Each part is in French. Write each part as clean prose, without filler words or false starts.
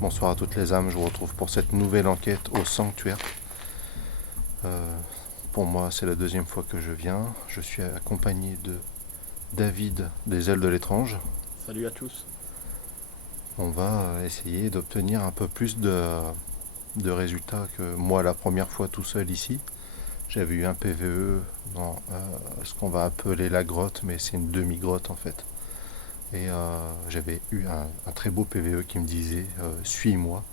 Bonsoir à toutes les âmes, je vous retrouve pour cette nouvelle enquête au sanctuaire. Pour moi, c'est la deuxième fois que je viens. Je suis accompagné de David des Ailes de l'étrange. Salut à tous. On va essayer d'obtenir un peu plus de résultats que moi la première fois tout seul ici. J'avais eu un PVE dans ce qu'on va appeler la grotte, mais c'est une demi-grotte en fait. Et j'avais eu un très beau PVE qui me disait « Suis-moi ».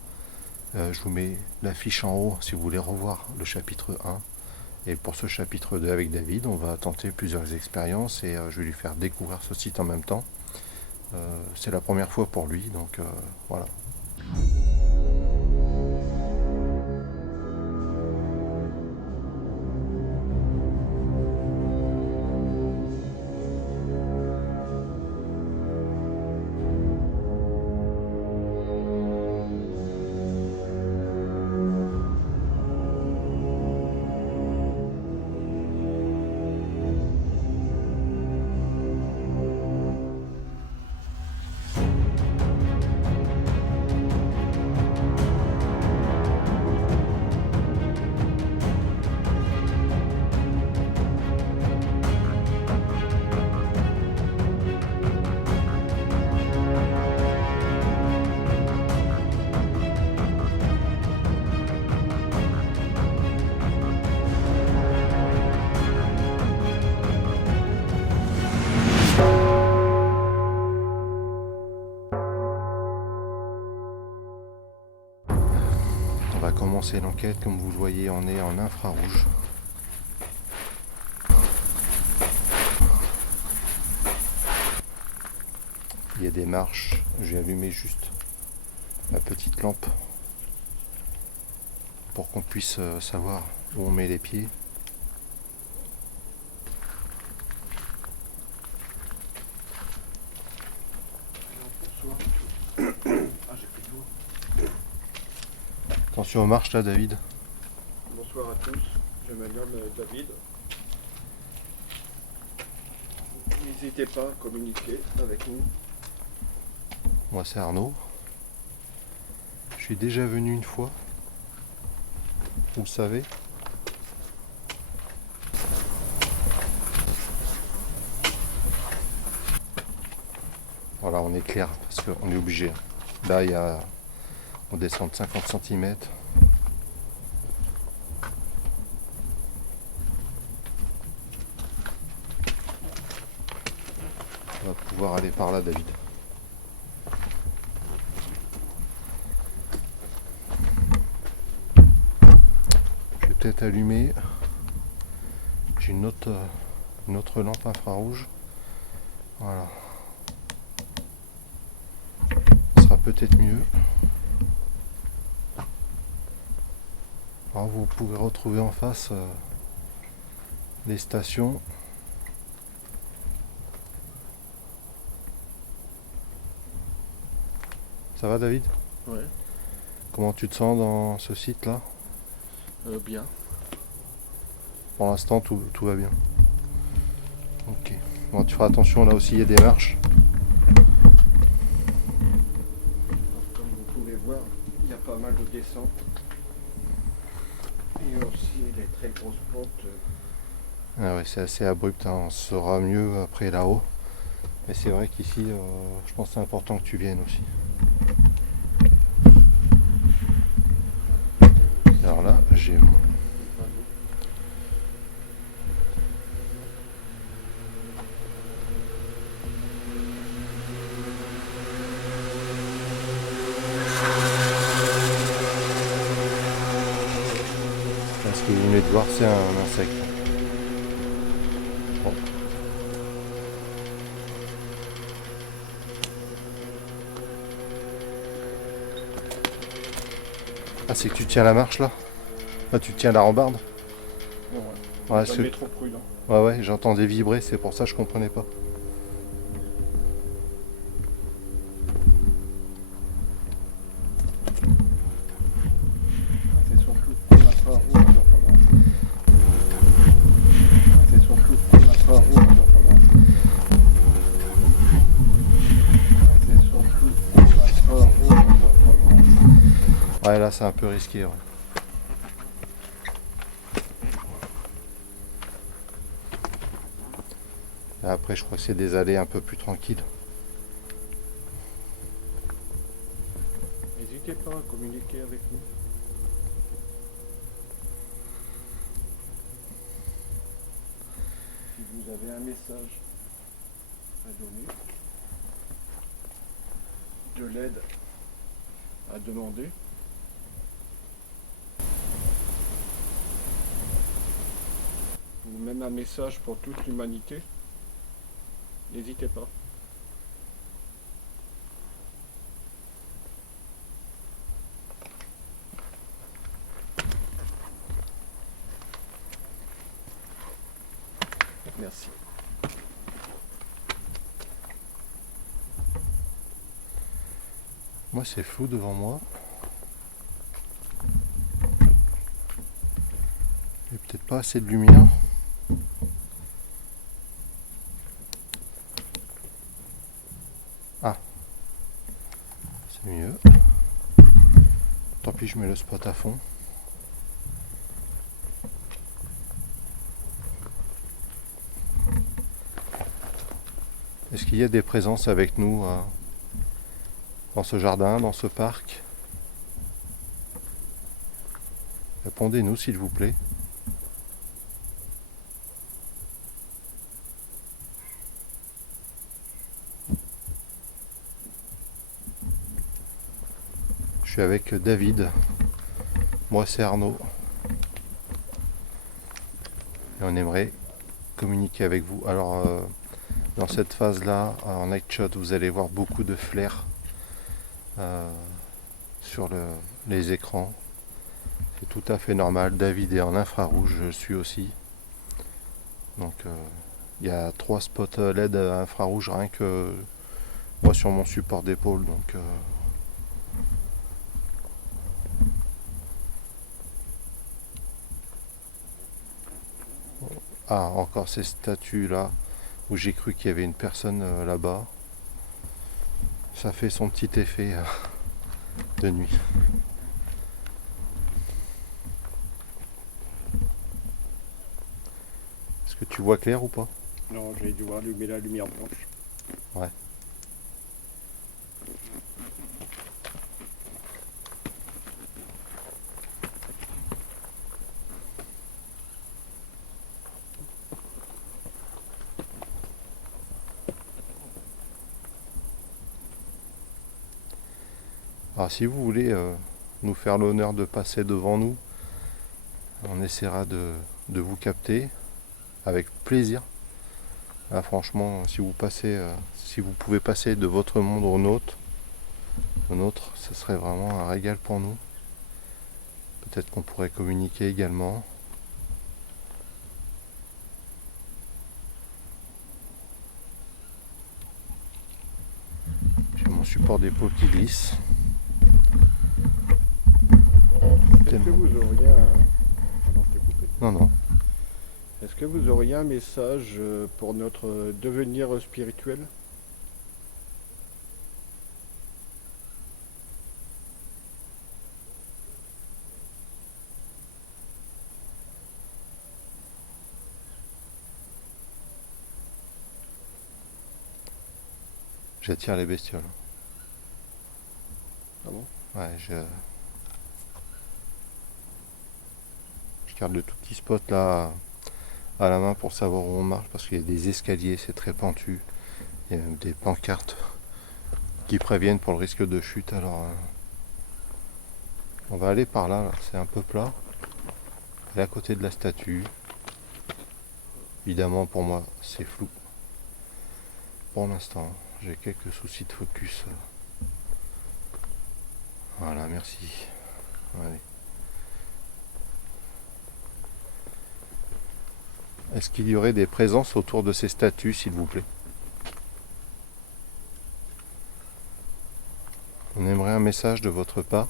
Je vous mets la fiche en haut si vous voulez revoir le chapitre 1. Et pour ce chapitre 2 avec David, on va tenter plusieurs expériences et je vais lui faire découvrir ce site en même temps. C'est la première fois pour lui, donc voilà. On va commencer l'enquête, comme vous le voyez, on est en infrarouge. Il y a des marches, j'ai allumé juste ma petite lampe pour qu'on puisse savoir où on met les pieds. Attention aux marches là, David. Bonsoir à tous, je me nomme David. N'hésitez pas à communiquer avec nous. Moi c'est Arnaud. Je suis déjà venu une fois. Vous le savez. Voilà, on est clair parce qu'on est obligé. Là, on descend de 50 cm. On va pouvoir aller par là, David. Je vais peut-être allumer. J'ai une autre lampe infrarouge. Voilà. Ce sera peut-être mieux. Alors vous pouvez retrouver en face les stations. Ça va, David? Ouais. Comment tu te sens dans ce site-là? Bien. Pour l'instant, tout va bien. Ok. Bon, tu feras attention, là aussi, il y a des marches. Comme vous pouvez voir, il y a pas mal de descentes. Et aussi les très grosses pentes. Ah ouais, c'est assez abrupt, hein. On saura mieux après là-haut. Mais c'est vrai qu'ici, je pense que c'est important que tu viennes aussi. Alors là, j'ai... Ce que vous venez de voir, c'est un insecte. Bon. Ah, c'est que tu tiens la marche là? Là, tu tiens la rambarde? Ouais, Ouais, trop prudent. ouais, j'entendais vibrer, c'est pour ça que je comprenais pas. Ouais, là c'est un peu risqué. Ouais. Et après, je crois que c'est des allées un peu plus tranquilles. N'hésitez pas à communiquer avec nous. Si vous avez un message à donner, de l'aide à demander, ou même un message pour toute l'humanité, n'hésitez pas. Merci. Moi, c'est flou devant moi. Il n'y a peut-être pas assez de lumière. Ah, c'est mieux. Tant pis, je mets le spot à fond. Est-ce qu'il y a des présences avec nous dans ce jardin, dans ce parc? Répondez-nous s'il vous plaît. Je suis avec David. Moi c'est Arnaud. Et on aimerait communiquer avec vous. Alors dans cette phase-là, en night shot, vous allez voir beaucoup de flares sur les écrans. C'est tout à fait normal. David est en infrarouge, je suis aussi. Donc il y a 3 spots LED infrarouge rien que moi sur mon support d'épaule. Donc ah, encore ces statues là où j'ai cru qu'il y avait une personne là-bas. Ça fait son petit effet de nuit. Est-ce que tu vois clair ou pas? Non, j'ai dû allumer la lumière blanche. Ouais. Alors si vous voulez nous faire l'honneur de passer devant nous, on essaiera de vous capter avec plaisir. Ah, franchement, si vous passez, si vous pouvez passer de votre monde au nôtre, ce serait vraiment un régal pour nous. Peut-être qu'on pourrait communiquer également. J'ai mon support d'épaule qui glisse. Est-ce que vous auriez un... Pardon, je t'ai coupé. Non. Est-ce que vous auriez un message pour notre devenir spirituel? J'attire les bestioles. Ah bon? Ouais, je garde le tout petit spot là à la main pour savoir où on marche parce qu'il y a des escaliers, c'est très pentu. Il y a même des pancartes qui préviennent pour le risque de chute. Alors on va aller par là, c'est un peu plat. Et à côté de la statue. Évidemment pour moi c'est flou. Pour l'instant, j'ai quelques soucis de focus. Voilà, merci. Allez. Est-ce qu'il y aurait des présences autour de ces statues, s'il vous plaît? On aimerait un message de votre part.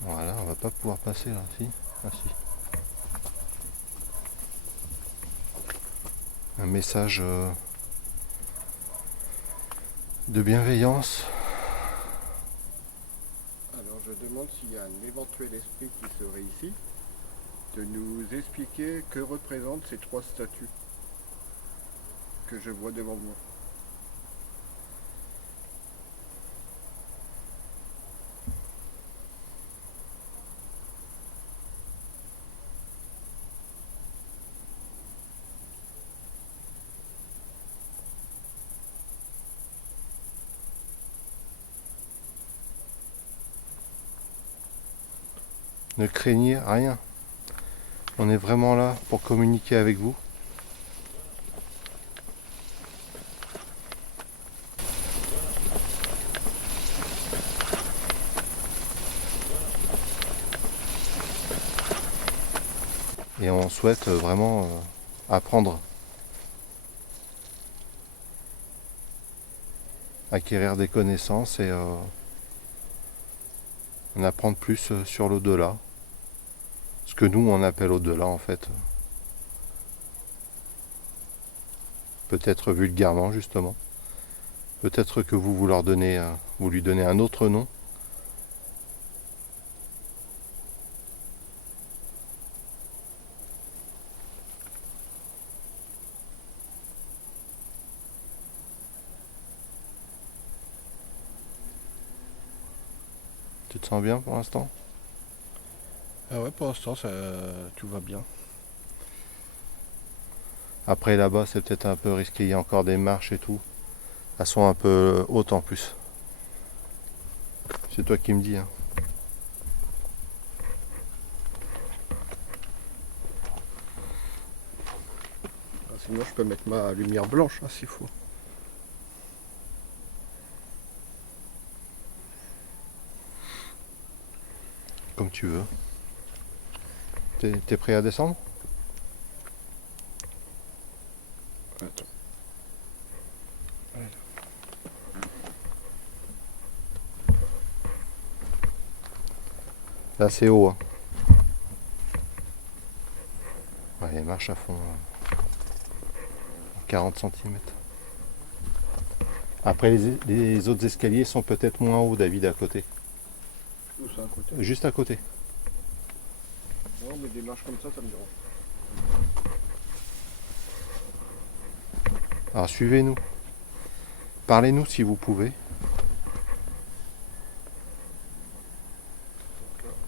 Voilà, on va pas pouvoir passer là, si? Ah si. Un message de bienveillance. Alors je demande s'il y a un éventuel esprit qui serait ici, de nous expliquer que représentent ces trois statues que je vois devant moi. Ne craignez rien. On est vraiment là pour communiquer avec vous. Et on souhaite vraiment apprendre, acquérir des connaissances et en apprendre plus sur l'au-delà. Ce que nous on appelle au-delà en fait. Peut-être vulgairement justement. Peut-être que vous vous lui donnez un autre nom. Tu te sens bien pour l'instant? Ah ouais, pour l'instant, tout va bien. Après là-bas c'est peut-être un peu risqué, il y a encore des marches et tout. Elles sont un peu hautes en plus. C'est toi qui me dis. Hein. Ah, sinon, je peux mettre ma lumière blanche, hein, s'il faut. Comme tu veux. T'es prêt à descendre? Attends. Là c'est haut. Hein. Ouais, les marches à fond. 40 cm. Après les autres escaliers sont peut-être moins hauts, David, à côté. Où ça, à côté? Juste à côté. Non, mais des marches comme ça me dérange. Alors suivez-nous. Parlez-nous si vous pouvez.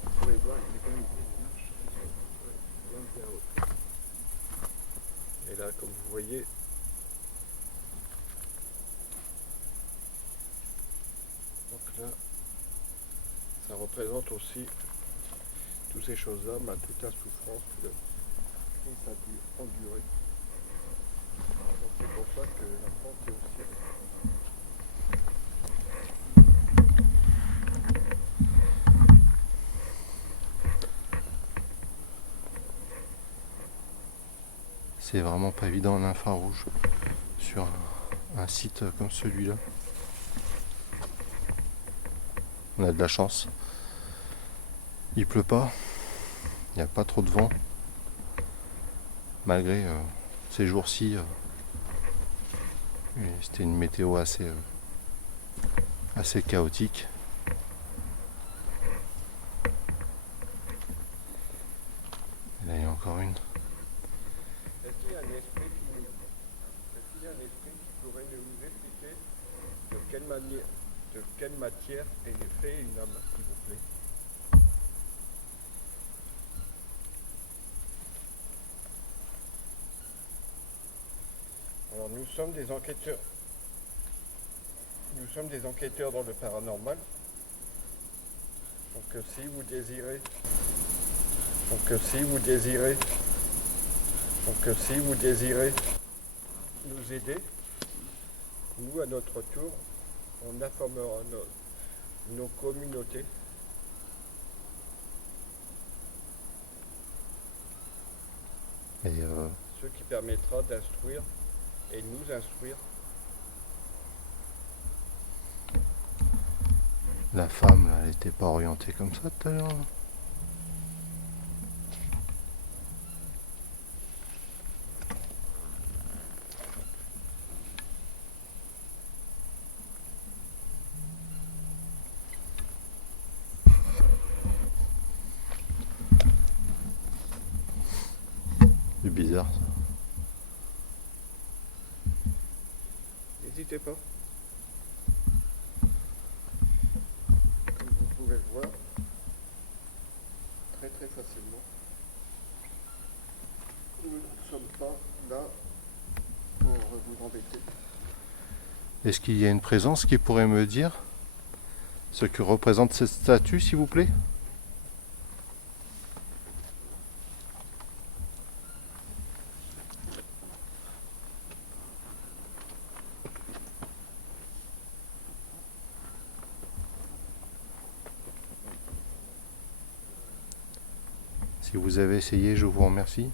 Vous pouvez voir, il y a quand même des marches qui sont bien hautes. Et là, comme vous voyez, donc là, ça représente aussi toutes ces choses-là, toute la souffrance, tout ça a dû endurer. Donc c'est pour ça que la France est aussi avec. C'est vraiment pas évident l'infrarouge sur un site comme celui-là. On a de la chance. Il pleut pas. Il n'y a pas trop de vent. Malgré ces jours-ci, c'était une météo assez chaotique. Et là, il y a encore une. Est-ce qu'il y a un esprit qui pourrait nous expliquer de quelle matière est fait une âme, s'il vous plaît? Alors nous sommes des enquêteurs. Nous sommes des enquêteurs dans le paranormal. Donc si vous désirez nous aider, nous à notre tour, on informera nos communautés Et ce qui permettra d'instruire et nous instruire. la femme, là, elle n'était pas orientée comme ça tout à l'heure. Là. bizarre. N'hésitez pas. Comme vous pouvez le voir, très très facilement. Nous ne sommes pas là pour vous embêter. Est-ce qu'il y a une présence qui pourrait me dire ce que représente cette statue, s'il vous plaît? Si vous avez essayé, je vous remercie.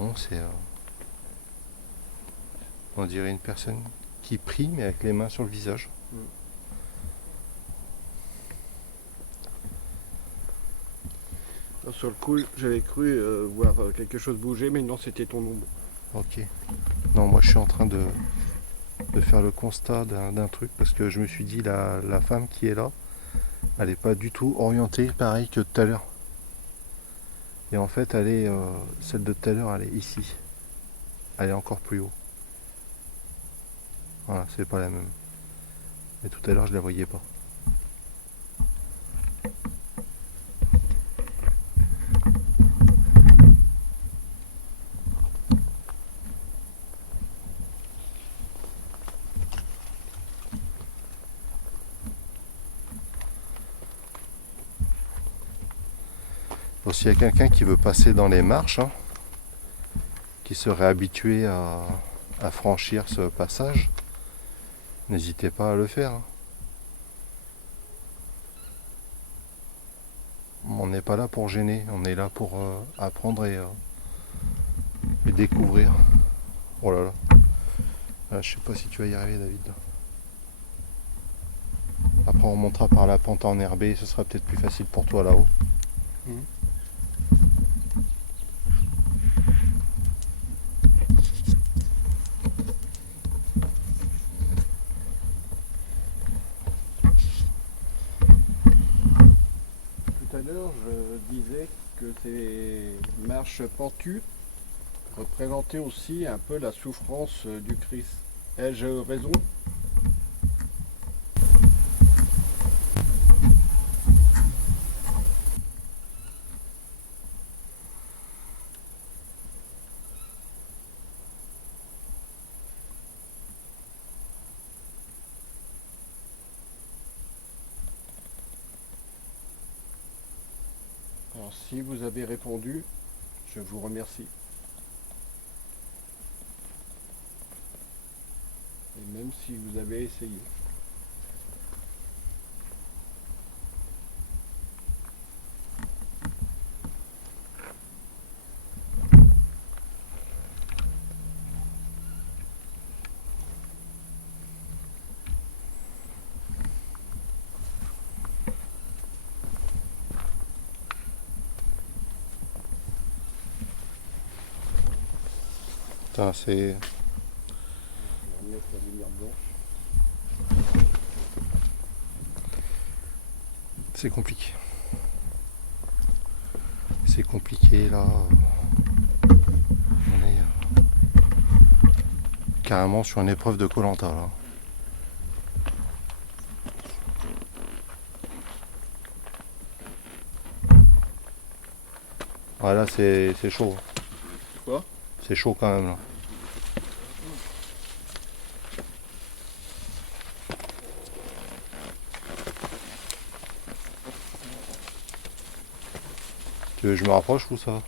Bon, on dirait une personne qui prie, mais avec les mains sur le visage. Alors, sur le coup, j'avais cru voir quelque chose bouger, mais non, c'était ton ombre. Ok. Non, moi je suis en train de faire le constat d'un truc, parce que je me suis dit, la femme qui est là, elle n'est pas du tout orientée pareil que tout à l'heure. Et en fait, celle de tout à l'heure, elle est ici. Elle est encore plus haut. Voilà, c'est pas la même. Et tout à l'heure, je la voyais pas. Bon, s'il y a quelqu'un qui veut passer dans les marches, hein, qui serait habitué à franchir ce passage, n'hésitez pas à le faire. Hein. On n'est pas là pour gêner, on est là pour apprendre et découvrir. Oh là là. Ah, je sais pas si tu vas y arriver, David. Après, on montera par la pente enherbée, ce sera peut-être plus facile pour toi là-haut. Tout à l'heure, je disais que ces marches pentues représentaient aussi un peu la souffrance du Christ. Ai-je raison? Alors, si vous avez répondu, je vous remercie. Et même si vous avez essayé. Putain, c'est... Je vais mettre la lumière blanche. C'est compliqué. C'est compliqué là. On est carrément sur une épreuve de koh-lanta là. Ouais, là c'est chaud. Quoi? C'est chaud quand même là. Tu veux que je me rapproche ou ça va?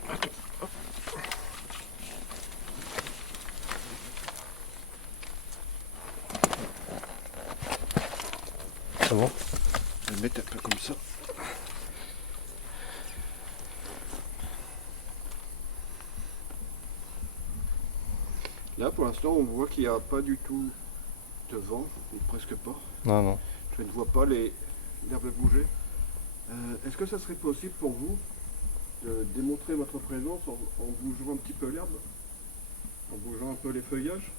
C'est bon? Je vais le mettre un peu comme ça. Là, pour l'instant, on voit qu'il n'y a pas du tout de vent, ou presque pas. Non, non. Je ne vois pas l'herbe bouger. Est-ce que ça serait possible pour vous de démontrer votre présence en bougeant un petit peu l'herbe, en bougeant un peu les feuillages?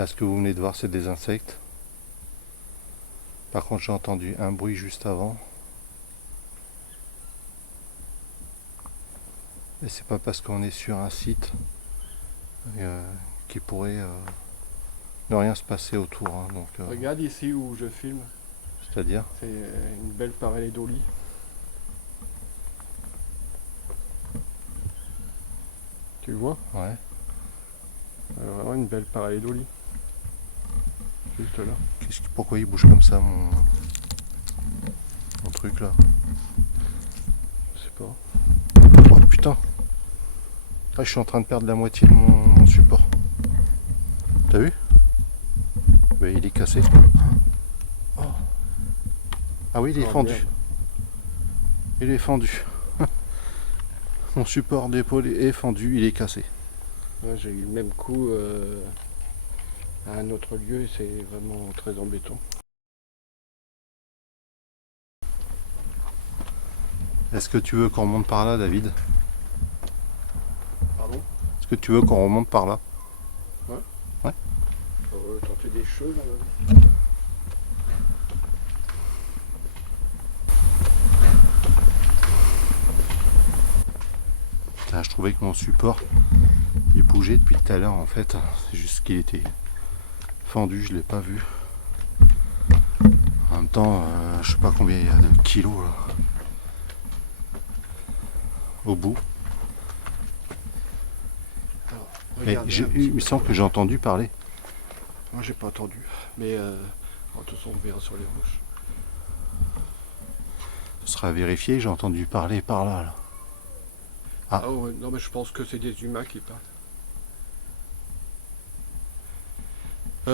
Là, ce que vous venez de voir, c'est des insectes. Par contre, j'ai entendu un bruit juste avant. Et c'est pas parce qu'on est sur un site qu'il pourrait ne rien se passer autour. Hein, donc, Regarde ici où je filme. c'est-à-dire, C'est une belle pareidolie. Tu le vois? ouais. Vraiment une belle pareidolie. Juste là. Pourquoi il bouge comme ça, mon truc là? Je sais pas. Oh putain! Ah, je suis en train de perdre la moitié de mon support. T'as vu? Oui, il est cassé. Oh. Ah oui, il est Oh, fendu. merde. Il est fendu. Mon support d'épaule est fendu, il est cassé. Ouais, j'ai eu le même coup à un autre lieu et c'est vraiment très embêtant. Est-ce que tu veux qu'on remonte par là, David? Pardon? Est-ce que tu veux qu'on remonte par là? Tenter des choses. Ah, je trouvais que mon support il bougeait depuis tout à l'heure en fait. C'est juste qu'il était fendu, je l'ai pas vu. En même temps, je sais pas combien il y a de kilos là, au bout. Alors, Mais il me semble que j'ai entendu parler. Moi j'ai pas entendu. Mais de toute façon on verra sur les roches. Ce sera vérifié, j'ai entendu parler par là. Là. Ah. Ah ouais, non mais je pense que c'est des humains qui parlent.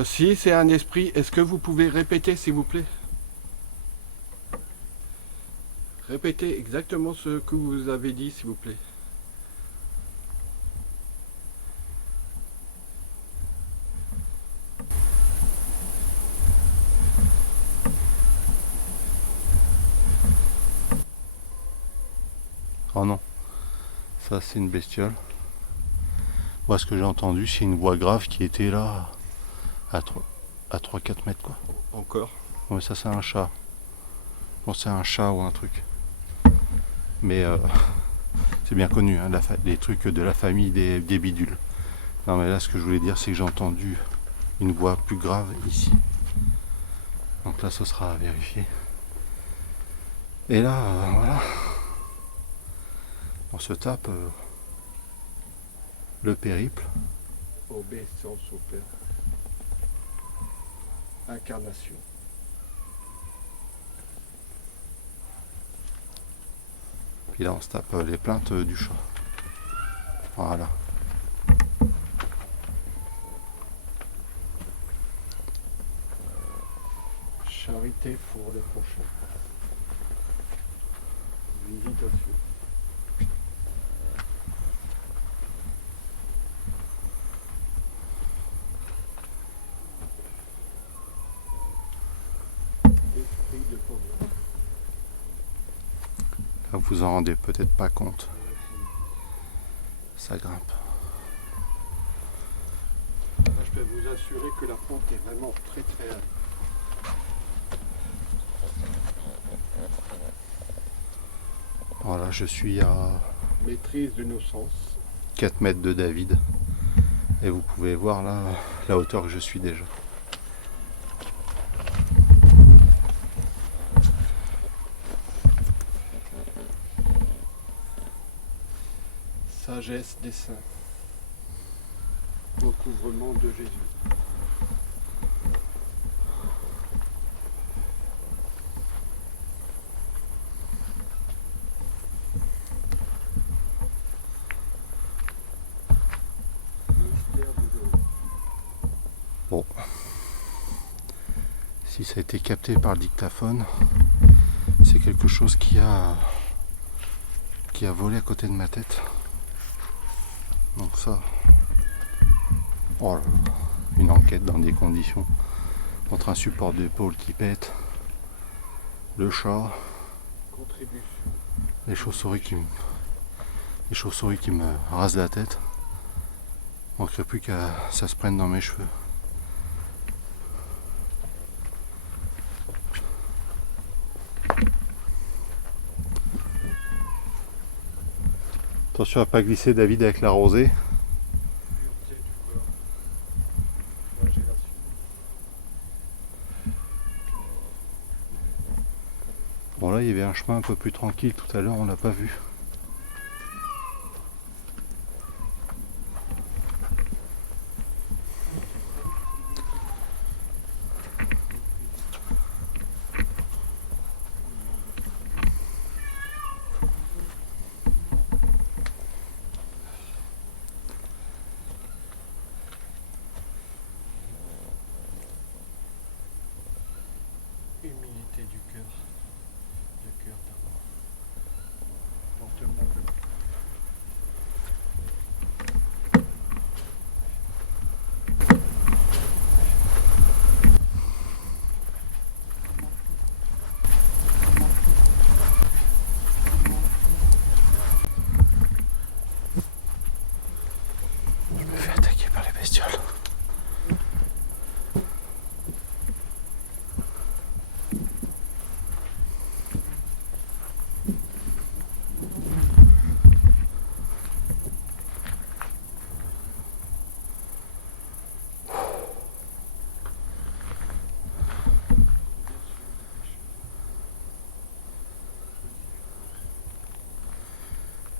Si c'est un esprit, est-ce que vous pouvez répéter s'il vous plaît? Répétez exactement ce que vous avez dit s'il vous plaît. Oh non, ça c'est une bestiole. Moi ce que j'ai entendu c'est une voix grave qui était là à 3-4 mètres quoi. Encore. Ouais, ça c'est un chat. Bon, c'est un chat ou un truc. Mais c'est bien connu, hein, les trucs de la famille des bidules. Non mais là ce que je voulais dire c'est que j'ai entendu une voix plus grave ici. Donc là ce sera à vérifier. Et là, voilà. On se tape le périple. Obéissance au Père. Incarnation. Puis là on se tape les plaintes du chat. Voilà. Charité pour les prochains. Visitation. Esprit de pauvreté. Là, vous en rendez peut-être pas compte. Ça grimpe. Là, je peux vous assurer que la pente est vraiment très très haute. Voilà, je suis à Maîtrise de nos sens. 4 mètres de David. Et vous pouvez voir là la hauteur que je suis déjà. Sagesse des saints. Recouvrement de Jésus. Mystère du dôme. Bon. Si ça a été capté par le dictaphone, c'est quelque chose qui a volé à côté de ma tête. Donc ça. Oh là là. Une enquête dans des conditions. Entre un support d'épaule qui pète, le chat, Contribution. les chauves-souris qui me rasent la tête. Il manquerait plus qu'à ça se prenne dans mes cheveux. Attention à pas glisser David avec la rosée. Bon là il y avait un chemin un peu plus tranquille tout à l'heure, on l'a pas vu. Humilité du cœur. Le cœur d'abord. Lentement de... Je me fais attaquer par les bestioles.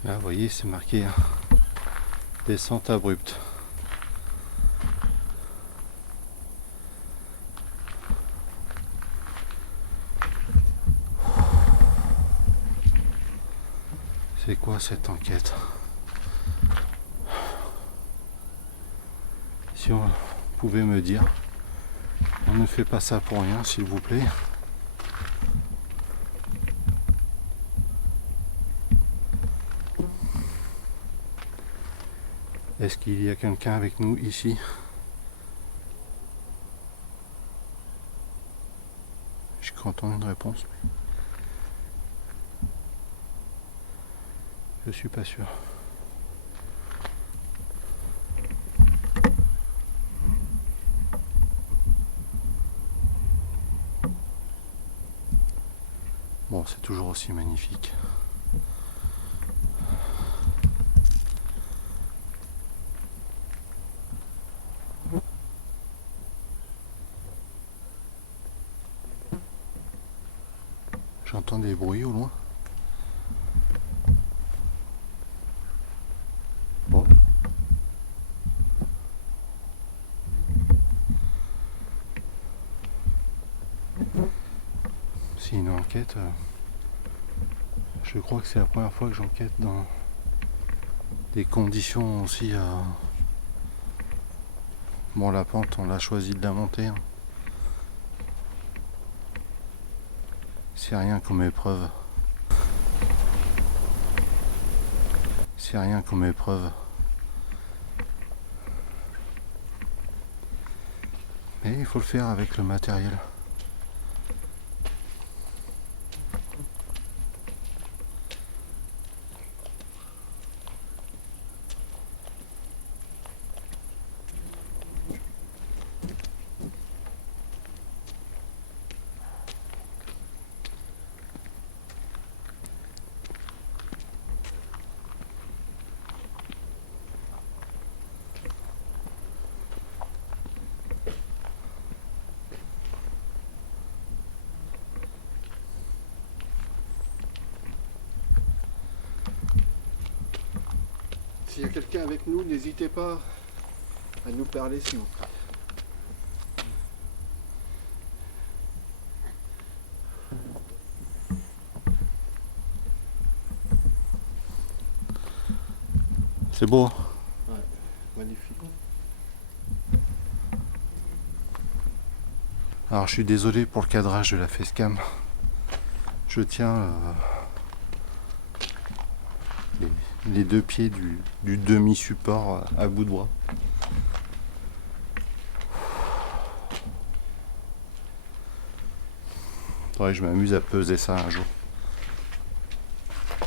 Là, vous voyez, c'est marqué hein, descente abrupte. C'est quoi cette enquête? Si on pouvait me dire, on ne fait pas ça pour rien, s'il vous plaît. Est-ce qu'il y a quelqu'un avec nous ici? Je crois entendre une réponse. Je suis pas sûr. Bon, c'est toujours aussi magnifique. J'entends des bruits au loin. Bon. C'est une enquête. Je crois que c'est la première fois que j'enquête dans des conditions aussi. Bon, la pente, on l'a choisi de la monter. Hein. C'est rien comme épreuve. C'est rien comme épreuve. Mais il faut le faire avec le matériel. S'il y a quelqu'un avec nous, n'hésitez pas à nous parler s'il vous plaît. C'est beau. Ouais, magnifique. Alors je suis désolé pour le cadrage de la facecam. Je tiens les deux pieds du demi-support à bout de bras. Faudrait que je m'amuse à peser ça un jour.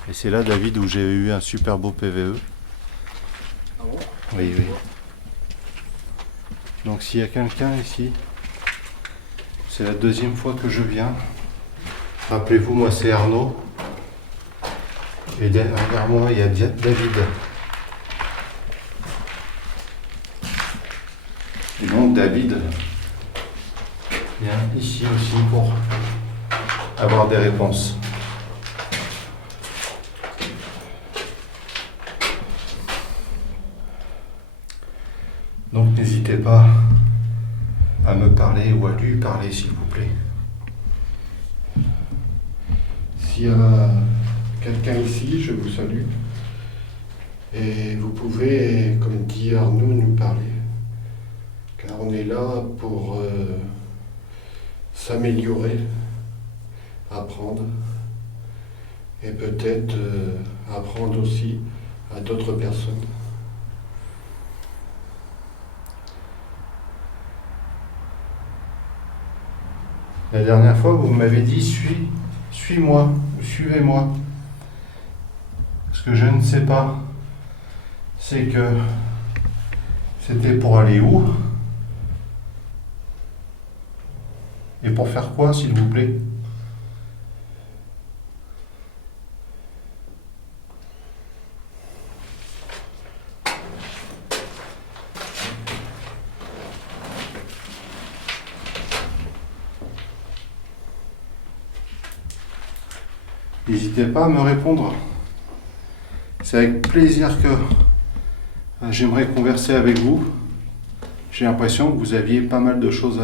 Et c'est là, David, où j'ai eu un super beau PVE. Ah bon? Oui, oui. Donc s'il y a quelqu'un ici, c'est la deuxième fois que je viens. Rappelez-vous, moi c'est Arnaud. Et derrière moi, il y a David. Et donc David vient ici aussi pour avoir des réponses. Donc n'hésitez pas à me parler ou à lui parler s'il vous plaît. S'il y a quelqu'un ici, je vous salue. Et vous pouvez, comme dit Arnaud, nous parler. Car on est là pour s'améliorer, apprendre. Et peut-être apprendre aussi à d'autres personnes. La dernière fois, vous m'avez dit suis-moi ou suivez-moi. Ce que je ne sais pas, c'est que c'était pour aller où et pour faire quoi, s'il vous plaît? N'hésitez pas à me répondre. C'est avec plaisir que j'aimerais converser avec vous. J'ai l'impression que vous aviez pas mal de choses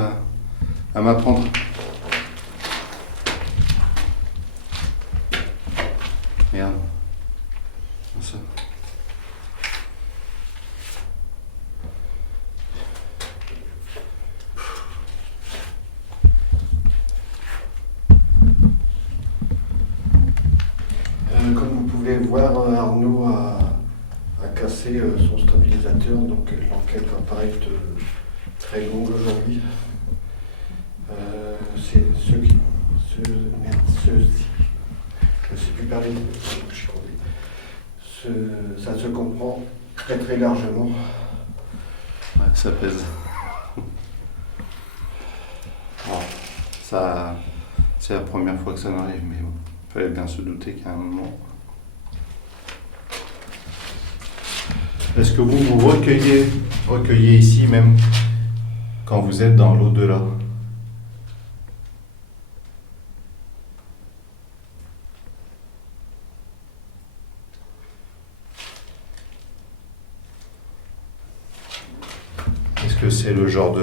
à m'apprendre. Merde. Ça. Comme vous pouvez voir, Arnaud a cassé son stabilisateur, donc l'enquête va paraître très longue aujourd'hui. C'est ceux-ci, je ne sais plus parler, j'ai compris. Ça se comprend très très largement. Ouais, ça pèse. Bon, ça, c'est la première fois que ça m'arrive, mais bon, il fallait bien se douter qu'à un moment. Est-ce que vous vous recueillez ici même quand vous êtes dans l'au-delà? Est-ce que c'est le genre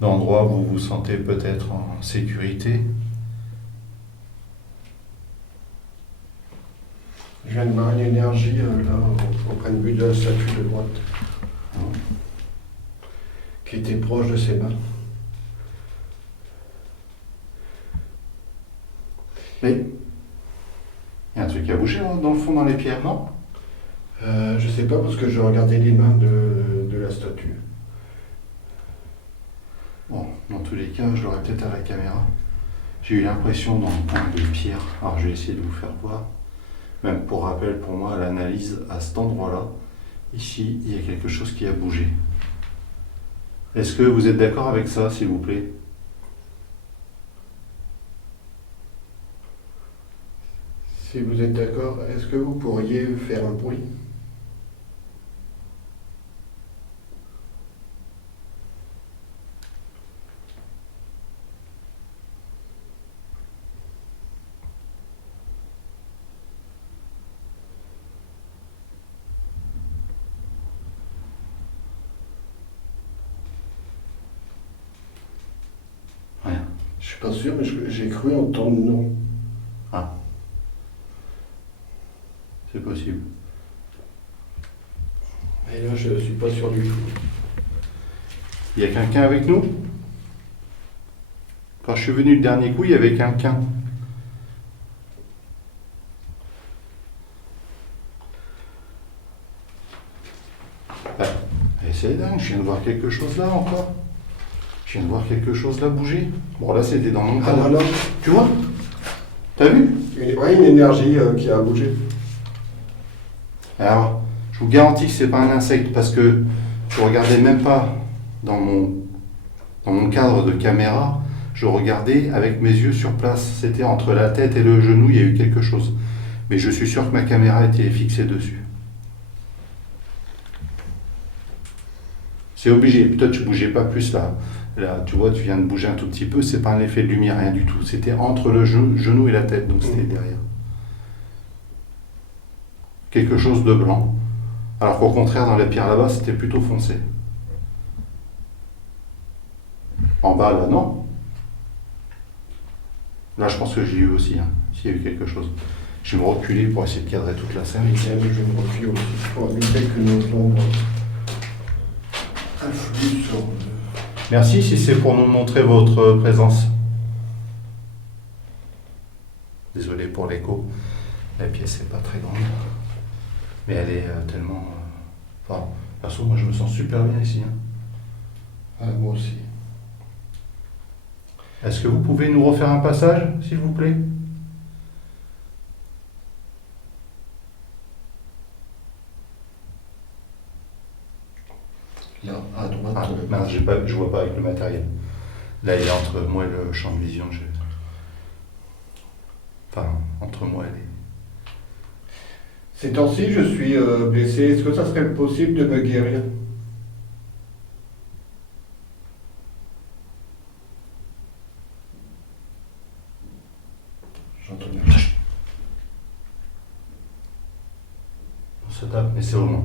d'endroit où vous vous sentez peut-être en sécurité? Je viens de voir une énergie là, au point de vue de la statue de droite, qui était proche de ses mains. Mais il y a un truc qui a bougé dans le fond, dans les pierres, non? Je sais pas parce que je regardais les mains de la statue. Bon, dans tous les cas, je l'aurai peut-être à la caméra. J'ai eu l'impression dans le point de pierre, alors je vais essayer de vous faire voir. Même pour rappel, pour moi, l'analyse à cet endroit-là, ici, il y a quelque chose qui a bougé. Est-ce que vous êtes d'accord avec ça, s'il vous plaît? Si vous êtes d'accord, est-ce que vous pourriez faire un bruit? Rien. Je suis pas sûr, mais j'ai cru entendre non. Ah. C'est possible. Et là, je suis pas sûr du tout. Il y a quelqu'un avec nous? Quand je suis venu le dernier coup, il y avait quelqu'un. C'est dingue, je viens de voir quelque chose là encore. Je viens de voir quelque chose là bouger. Bon là c'était dans mon Ah cadre. non, non. Tu vois? T'as vu? Oui, une énergie qui a bougé. Alors, je vous garantis que c'est pas un insecte parce que je regardais même pas dans mon cadre de caméra. Je regardais avec mes yeux sur place. C'était entre la tête et le genou, il y a eu quelque chose. Mais je suis sûr que ma caméra était fixée dessus. C'est obligé. Peut-être tu bougeais pas plus là. Là, tu vois, tu viens de bouger un tout petit peu. C'est pas un effet de lumière, rien du tout. C'était entre le genou et la tête, donc c'était derrière. Quelque chose de blanc. Alors qu'au contraire, dans la pierre là-bas, c'était plutôt foncé. En bas, là, non. Là, je pense que j'ai eu aussi, hein, s'il y a eu quelque chose. Je vais me reculer pour essayer de cadrer toute la scène. Je vais me reculer aussi pour éviter que nos ombres influent sur... Merci si c'est pour nous montrer votre présence. Désolé pour l'écho. La pièce n'est pas très grande. Mais elle est tellement... Enfin, perso, moi je me sens super bien ici. Hein. moi aussi. Est-ce que vous pouvez nous refaire un passage, s'il vous plaît? Là, à droite. Ah, mince, je vois pas avec le matériel. Là, il est entre moi et le champ de vision. Enfin, entre moi et les... Ces temps-ci, je suis blessé. Est-ce que ça serait possible de me guérir? J'entends bien. On se tape, mais c'est au moins.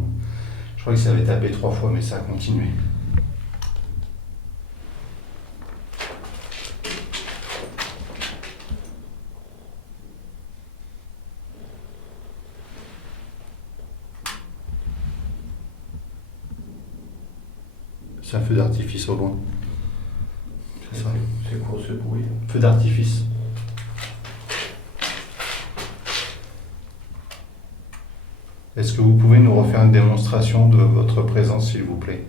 Je crois que ça avait tapé 3 fois, mais ça a continué. C'est un feu d'artifice au loin. C'est ça. C'est quoi ce bruit? Feu d'artifice. Est-ce que vous pouvez nous refaire une démonstration de votre présence, s'il vous plaît?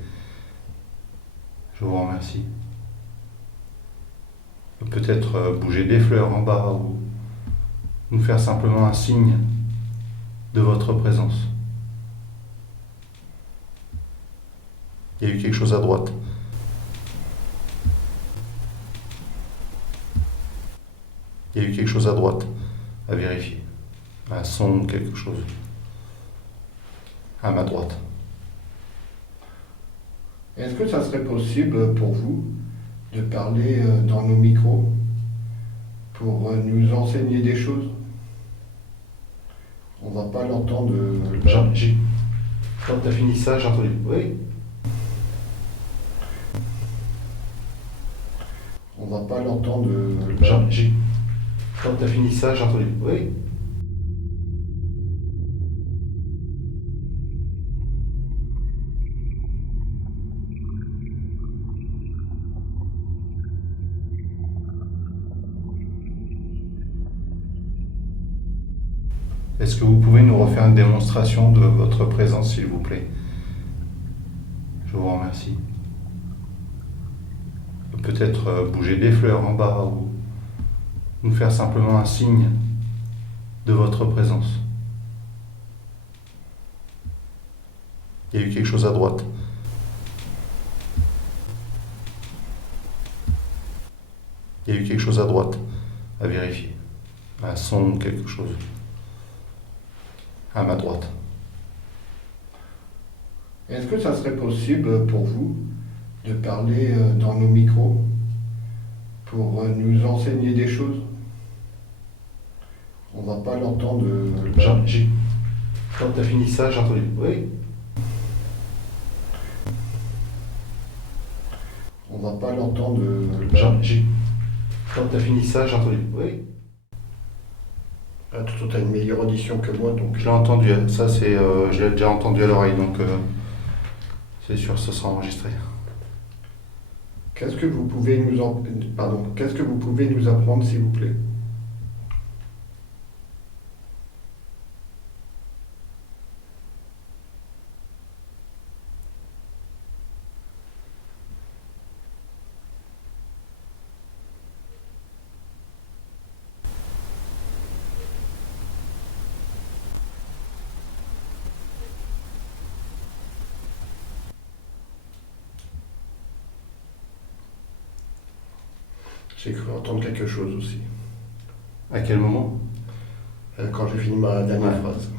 Je vous remercie. Peut-être bouger des fleurs en bas ou nous faire simplement un signe de votre présence. Il y a eu quelque chose à droite. Il y a eu quelque chose à droite à vérifier. Un son ou quelque chose. À ma droite. Est-ce que ça serait possible pour vous de parler dans nos micros pour nous enseigner des choses? On va pas l'entendre. Quand tu as fini ça, j'ai entendu. Oui. On va pas l'entendre. Quand tu as fini ça, j'ai entendu. Oui. Est-ce que vous pouvez nous refaire une démonstration de votre présence, s'il vous plaît? Je vous remercie. Peut-être bouger des fleurs en bas ou nous faire simplement un signe de votre présence. Il y a eu quelque chose à droite. Il y a eu quelque chose à droite à vérifier. Un son ou quelque chose. À ma droite. Est-ce que ça serait possible pour vous de parler dans nos micros pour nous enseigner des choses? On va pas l'entendre. Quand tu as fini ça, j'ai entendu. Oui. On va pas l'entendre. Quand tu as fini ça, j'ai entendu. Oui. Ah, tu as une meilleure audition que moi, donc. Je l'ai entendu. Ça, c'est, je l'ai déjà entendu à l'oreille, donc c'est sûr, ça sera enregistré. Qu'est-ce que vous pouvez qu'est-ce que vous pouvez nous apprendre, s'il vous plaît? J'ai cru entendre quelque chose aussi. À quel moment? quand j'ai fini ma dernière Ouais. phrase.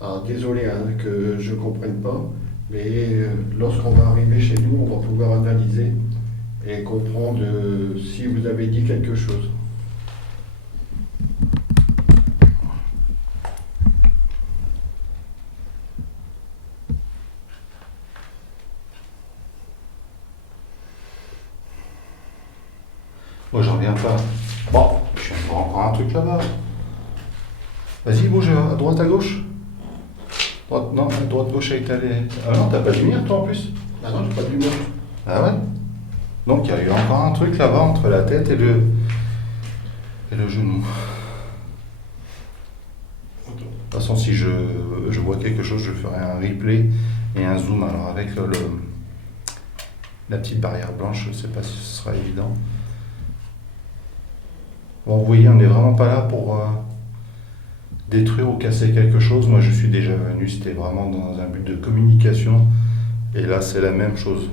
Alors désolé hein, que je ne comprenne pas, mais lorsqu'on va arriver chez nous, on va pouvoir analyser et comprendre si vous avez dit quelque chose. Moi, j'en reviens pas. Bon, je viens de voir encore un truc là-bas. Vas-y, bouge à droite, à gauche. Droite, non, à droite, gauche avec ta... Ah non, t'as pas de lumière, toi, en plus. Ah non, j'ai pas de lumière. Ah ouais. Donc, il y a eu encore un truc là-bas entre la tête et le genou. De toute façon, si je vois quelque chose, je ferai un replay et un zoom. Alors, avec la petite barrière blanche, je sais pas si ce sera évident. Bon, vous voyez, on n'est vraiment pas là pour détruire ou casser quelque chose. Moi, je suis déjà venu, c'était vraiment dans un but de communication. Et là, c'est la même chose.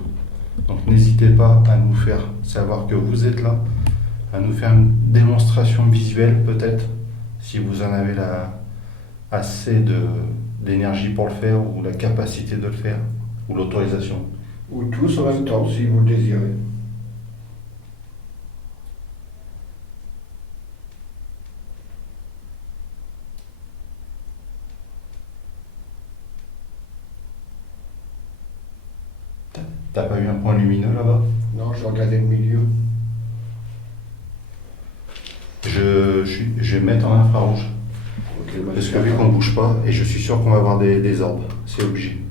Donc, n'hésitez pas à nous faire savoir que vous êtes là, à nous faire une démonstration visuelle, peut-être, si vous en avez assez d'énergie pour le faire, ou la capacité de le faire, ou l'autorisation. Ou tous en même temps, si vous le désirez. T'as pas eu un point lumineux là-bas? Non, je regardais le milieu. Je vais mettre en infrarouge. Ok, moi, Parce je que viens vu à qu'on ne bouge pas, et je suis sûr qu'on va avoir des orbes, c'est obligé.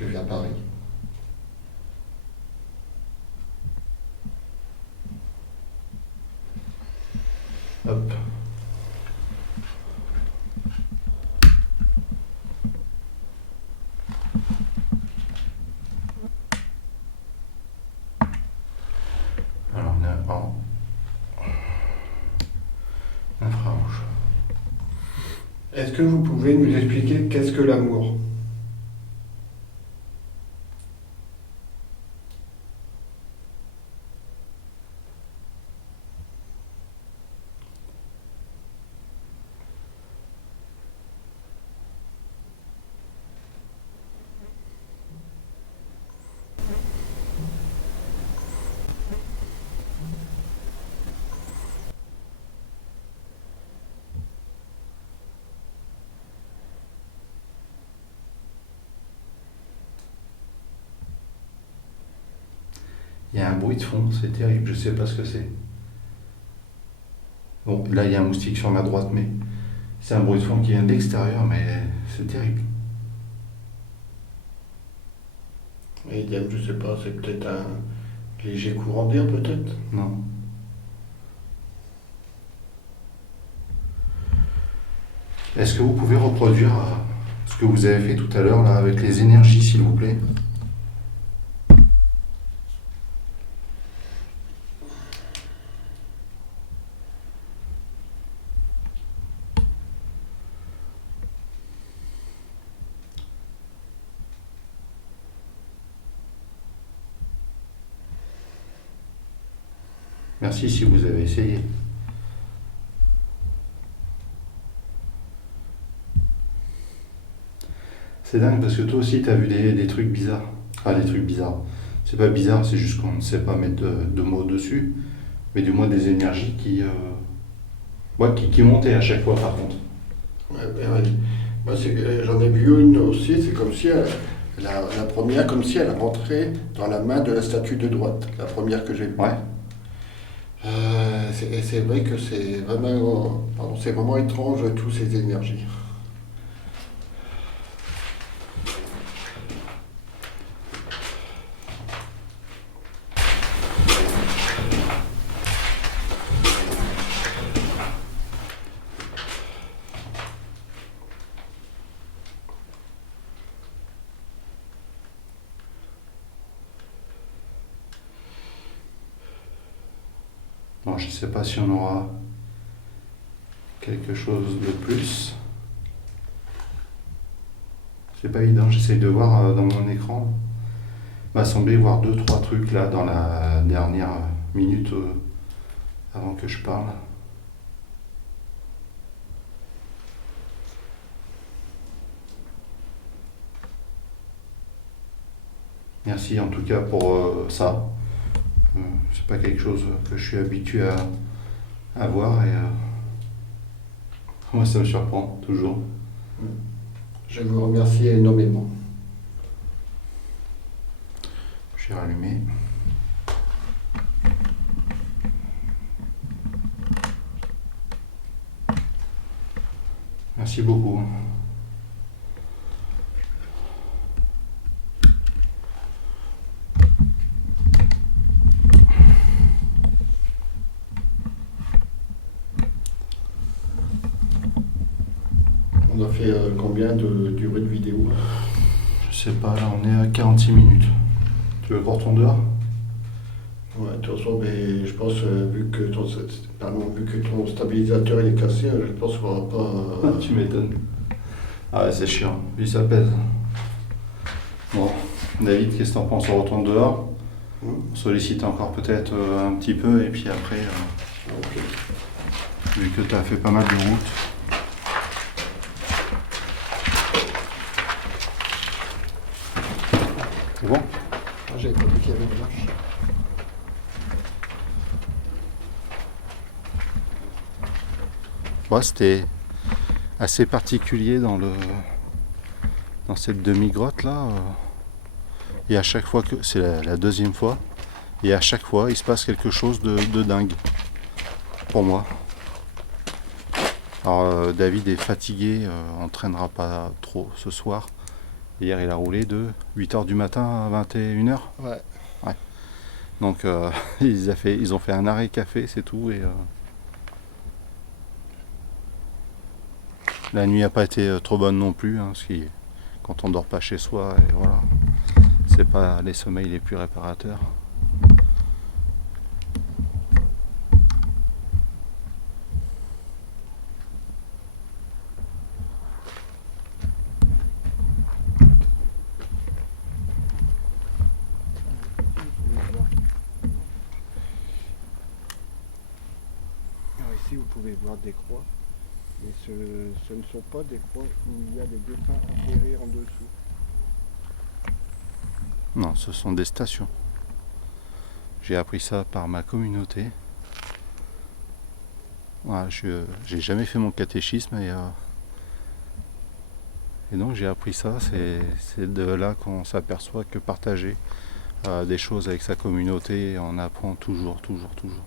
Je viens à Paris. Hop. Alors on est en infrarouge. Est-ce que vous pouvez nous expliquer qu'est-ce que l'amour? Il y a un bruit de fond, c'est terrible, je sais pas ce que c'est. Bon, là il y a un moustique sur ma droite, mais c'est un bruit de fond qui vient de l'extérieur, mais c'est terrible. Et idem, je sais pas, c'est peut-être un léger courant d'air peut-être? Non. Est-ce que vous pouvez reproduire ce que vous avez fait tout à l'heure là avec les énergies, s'il vous plaît? Merci si vous avez essayé. C'est dingue parce que toi aussi tu as vu des trucs bizarres. Ah, des trucs bizarres. C'est pas bizarre, c'est juste qu'on ne sait pas mettre de mots dessus, mais du moins des énergies qui montaient à chaque fois par contre. Ouais, ouais. Moi, j'en ai vu une aussi, c'est comme si la première, comme si elle rentrait dans la main de la statue de droite, la première que j'ai vue. Ouais. C'est vrai que c'est vraiment étrange toutes ces énergies. Bon, je sais pas si on aura quelque chose de plus. C'est pas évident, j'essaye de voir dans mon écran. Il m'a semblé voir 2-3 trucs là dans la dernière minute avant que je parle. Merci en tout cas pour ça. C'est pas quelque chose que je suis habitué à voir et moi ça me surprend toujours. Je vous remercie énormément. Je vais rallumer. Merci beaucoup. On a fait combien de durée de vidéo? Je sais pas, là on est à 46 minutes. Tu veux qu'on retourne dehors? Ouais, de toute façon, mais je pense, vu que ton stabilisateur il est cassé, je pense qu'on va pas. Tu m'étonnes. Ah ouais, c'est chiant. Lui, ça pèse. Bon, David, qu'est-ce que t'en penses? On retourne dehors. On sollicite encore peut-être un petit peu et puis après, Ok. vu que tu as fait pas mal de route. C'est bon? Ah, j'avais pas vu qu'il y avait une marche. Bon, c'était assez particulier dans cette demi-grotte là. Et à chaque fois que. C'est la deuxième fois. Et à chaque fois, il se passe quelque chose de dingue. Pour moi. Alors, David est fatigué, on traînera pas trop ce soir. Hier, il a roulé de 8h du matin à 21h. Ouais. Donc, ils ont fait un arrêt café, c'est tout. Et la nuit n'a pas été trop bonne non plus, parce que quand on dort pas chez soi, et voilà, c'est pas les sommeils les plus réparateurs. Alors ici, vous pouvez voir des croix, mais ce ne sont pas des croix où il y a des dessins insérés en dessous. Non, ce sont des stations. J'ai appris ça par ma communauté. Voilà, j'ai jamais fait mon catéchisme et donc j'ai appris ça. C'est de là qu'on s'aperçoit que partager des choses avec sa communauté, on apprend toujours, toujours, toujours.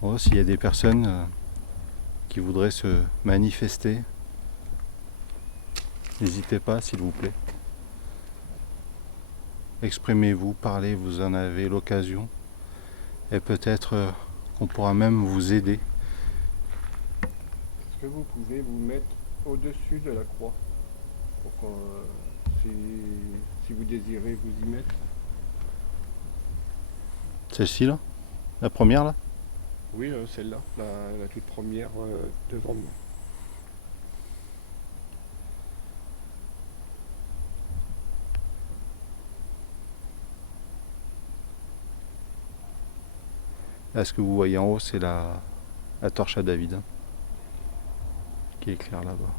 Bon, s'il y a des personnes qui voudraient se manifester, n'hésitez pas, s'il vous plaît. Exprimez-vous, parlez, vous en avez l'occasion. Et peut-être qu'on pourra même vous aider. Est-ce que vous pouvez vous mettre au-dessus de la croix pour si vous désirez vous y mettre? Celle-ci là? La première là? Oui, celle-là, la toute première devant moi. Là, ce que vous voyez en haut, c'est la torche à David, qui éclaire là-bas.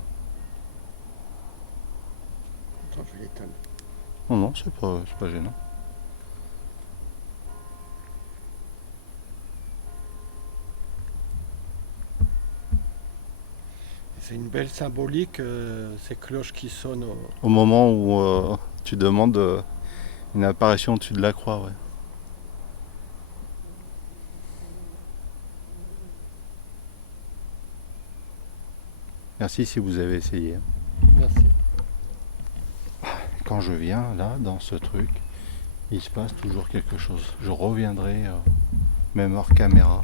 Attends, je vais l'éteindre. Non, non, c'est pas gênant. C'est une belle symbolique, ces cloches qui sonnent. Au moment où tu demandes une apparition au-dessus de la croix, ouais. Merci si vous avez essayé. Merci. Quand je viens là, dans ce truc, il se passe toujours quelque chose. Je reviendrai même hors caméra.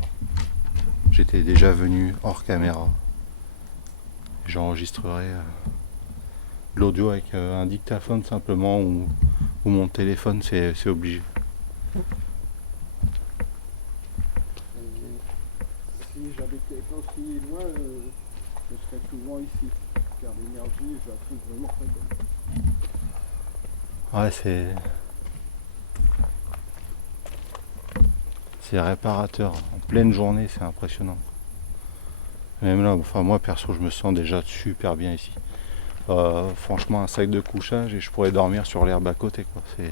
J'étais déjà venu hors caméra. J'enregistrerai l'audio avec un dictaphone simplement ou mon téléphone, c'est obligé. Si j'habitais pas aussi loin, je serais souvent ici. Car l'énergie, je la trouve vraiment très bonne. Ouais, c'est réparateur. En pleine journée, c'est impressionnant. Même là, enfin moi perso, je me sens déjà super bien ici. Franchement, un sac de couchage et je pourrais dormir sur l'herbe à côté, quoi. C'est...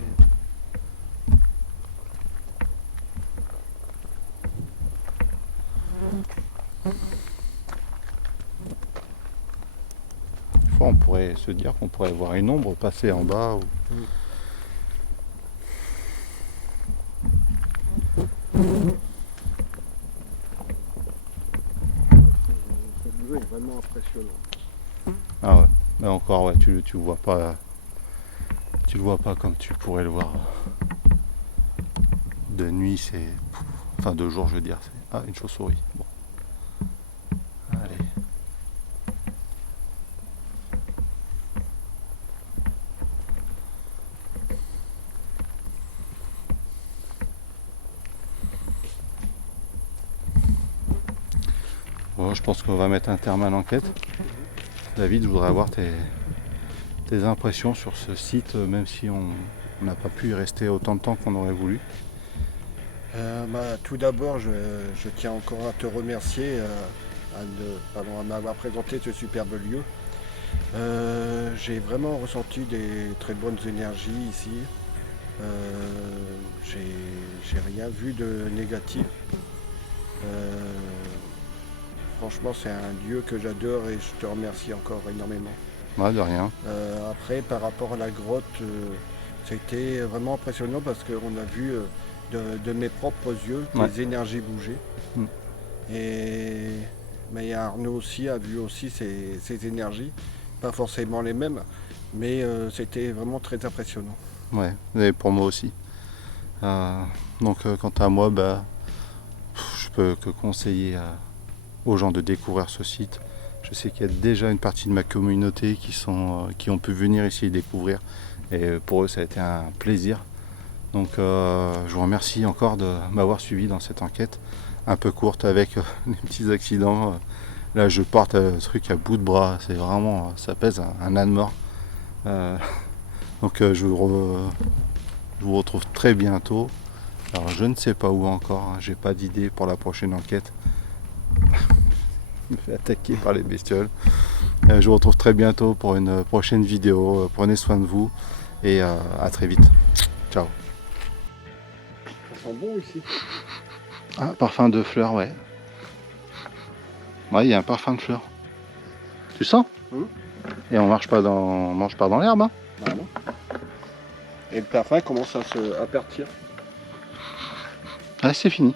Des fois, on pourrait se dire qu'on pourrait voir une ombre passer en bas. Ce lieu est vraiment impressionnant. Ah ouais, mais encore, ouais, tu le vois pas. Tu le vois pas comme tu pourrais le voir de nuit, c'est... Enfin, de jour, je veux dire. C'est... Ah, une chauve-souris. Bon. Allez. Bon, je pense qu'on va mettre un terme à l'enquête. David, je voudrais avoir tes impressions sur ce site, même si on n'a pas pu y rester autant de temps qu'on aurait voulu. Tout d'abord, je tiens encore à te remercier à m'avoir présenté ce superbe lieu. J'ai vraiment ressenti des très bonnes énergies ici. J'ai rien vu de négatif. Franchement, c'est un lieu que j'adore et je te remercie encore énormément. Ouais, de rien. Après, par rapport à la grotte, c'était vraiment impressionnant parce qu'on a vu de mes propres yeux les énergies bouger. Mm. Mais Arnaud aussi a vu aussi ces énergies, pas forcément les mêmes, mais c'était vraiment très impressionnant. Ouais, et pour moi aussi. Donc, quant à moi, je peux que conseiller aux gens de découvrir ce site. Je sais qu'il y a déjà une partie de ma communauté qui ont pu venir ici et découvrir. Et pour eux, ça a été un plaisir. Donc je vous remercie encore de m'avoir suivi dans cette enquête un peu courte avec des petits accidents. Là, je porte ce truc à bout de bras. C'est vraiment, ça pèse un âne mort. Donc je vous retrouve très bientôt. Alors je ne sais pas où encore. J'ai pas d'idée pour la prochaine enquête. Je me fais attaquer par les bestioles. Je vous retrouve très bientôt pour une prochaine vidéo. Prenez soin de vous et à très vite. Ciao. Ça sent bon ici. Ah, parfum de fleurs, ouais. Ouais, il y a un parfum de fleurs. Tu sens? Et on mange pas dans l'herbe, hein? Bah non. Et le parfum commence à partir. Ah, c'est fini.